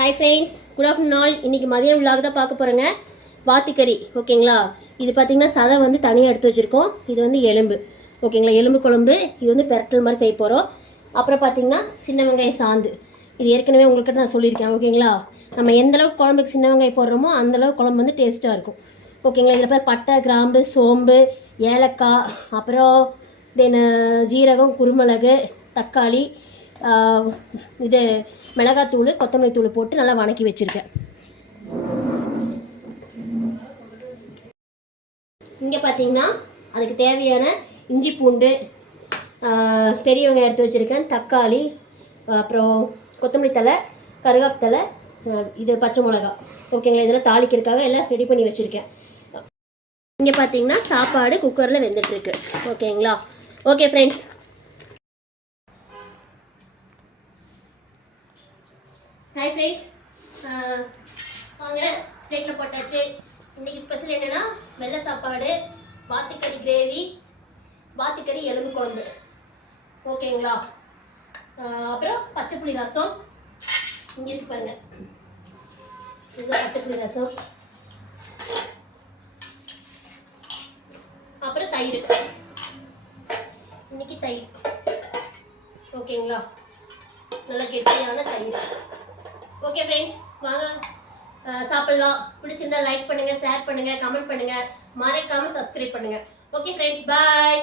Hi friends, good afternoon all. இன்றைக்கி மதியம் vlog தான் பார்க்க போகிறேங்க. வாத்திக்கறி ஓகேங்களா. இது பார்த்திங்கன்னா சதை வந்து தனியாக எடுத்து வச்சுருக்கோம். இது வந்து எலும்பு ஓகேங்களா, எலும்பு குழம்பு. இது வந்து பெரட்டல் மாதிரி செய்ய போகிறோம். அப்புறம் பார்த்திங்கன்னா சின்ன வெங்காயம் சாந்து. இது ஏற்கனவே உங்கள்கிட்ட நான் சொல்லியிருக்கேன் ஓகேங்களா. நம்ம எந்தளவுக்கு குழம்புக்கு சின்ன வெங்காயம் போடுறோமோ அந்தளவுக்கு குழம்பு வந்து டேஸ்ட்டாக இருக்கும் ஓகேங்களா. இதில் பேர் பட்டை, கிராம்பு, சோம்பு, ஏலக்காய், அப்புறம் தென் ஜீரகம், குருமிளகு, தக்காளி, இது மிளகாத்தூள், கொத்தமல்லி தூள் போட்டு நல்லா வணக்கி வச்சுருக்கேன். இங்கே பார்த்தீங்கன்னா அதுக்கு தேவையான இஞ்சி பூண்டு, பெரிய வெங்காயம் எடுத்து வச்சுருக்கேன், தக்காளி, அப்புறம் கொத்தமல்லி தழை, கருவேப்பிலை தழை, இது பச்சை மிளகா ஓகேங்களா. இதெல்லாம் தாளிக்கிறதுக்காக எல்லாம் ரெடி பண்ணி வச்சுருக்கேன். இங்கே பார்த்தீங்கன்னா சாப்பாடு குக்கரில் வெந்துட்டுருக்கு ஓகேங்களா. ஓகே ஃப்ரெண்ட்ஸ், ஹாய் ஃப்ரெண்ட்ஸ், வாங்க பிளேட்டில் போட்டாச்சு. இன்றைக்கி ஸ்பெஷல் என்னென்னா வெள்ளை சாப்பாடு, வாத்துக்கறி கிரேவி, வாத்துக்கறி எலும்பு குழம்பு ஓகேங்களா. அப்புறம் பச்சைப்புளி ரசம் இங்கே இருக்கு பாருங்க, இது பச்சைப்புளி ரசம். அப்புறம் தயிர், இன்னைக்கு தயிர் ஓகேங்களா, நல்லா கெட்டியான தயிர். ஓகே ஃப்ரெண்ட்ஸ், வாங்க சாப்பிடலாம். பிடிச்சிருந்தா லைக் பண்ணுங்கள், ஷேர் பண்ணுங்கள், கமெண்ட் பண்ணுங்கள், மறக்காமல் சப்ஸ்கிரைப் பண்ணுங்கள். ஓகே ஃப்ரெண்ட்ஸ், பாய்.